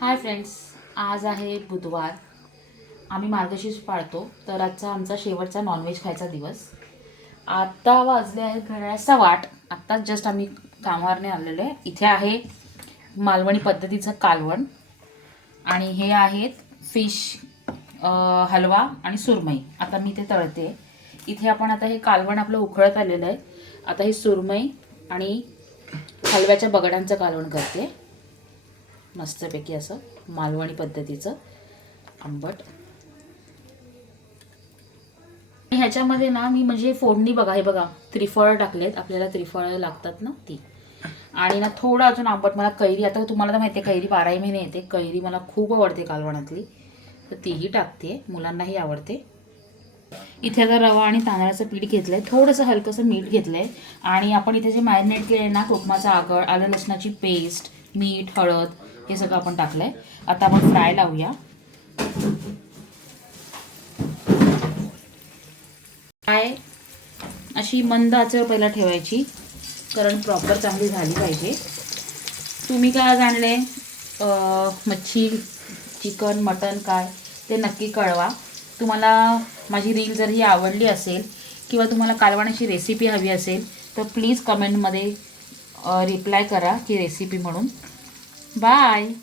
Hi friends आज आहे बुधवार. आम्ही मार्गशीर्ष पाळतो तर आजचा आमचा शेवटचा नॉनव्हेज खायचा दिवस. आत्ता वाजले आहेत घड्याळाचा वाट. आत्ताच जस्ट आम्ही कामावरने आलेलो आहे. इथे आहे मालवणी पद्धतीचं कालवण. आणि हे आहेत फिश हलवा आणि सुरमई. आता मी ते तळते. इथे आपण आता हे कालवण आपलं उखळत आलेलं आहे. आता हे सुरमई आणि हलव्याच्या बगड्यांचं कालवण करते. मस्तपैकी असं मालवणी पद्धतीचं आंबट. ह्याच्यामध्ये ना मी म्हणजे फोडणी बघा हे बघा त्रिफळ टाकलेत. आपल्याला त्रिफळ लागतात ना ती. आणि ना थोडं अजून आंबट. मला कैरी आता तुम्हाला तर माहिती आहे कैरी बाराही महिने येते. कैरी मला खूप आवडते कालवणातली. तर तीही टाकते. मुलांनाही आवडते. इथे आता रवा आणि तांदळाचं पीठ घेतलं आहे थोडंसं हलकंसं मीठ घेतलं आहे आणि आपण इथे जे मॅरिनेट केले आहे ना कोकमाचा आगळ आलं लसणाची पेस्ट मीठ हळद हे सगळं आपण टाकलं आहे आता आपण फ्राय लावूया. फ्राय अशी मंद आचर पहिला ठेवायची कारण प्रॉपर चांगली झाली पाहिजे. तुम्ही काय आज आणले? मच्छी चिकन मटन काय? ते नक्की कळवा. तुम्हाला माझी रील जर ही आवडली असेल किंवा तुम्हाला कालवणाची रेसिपी हवी असेल तर प्लीज कमेंटमध्ये रिप्लाय करा की रेसिपी म्हणून. Bye.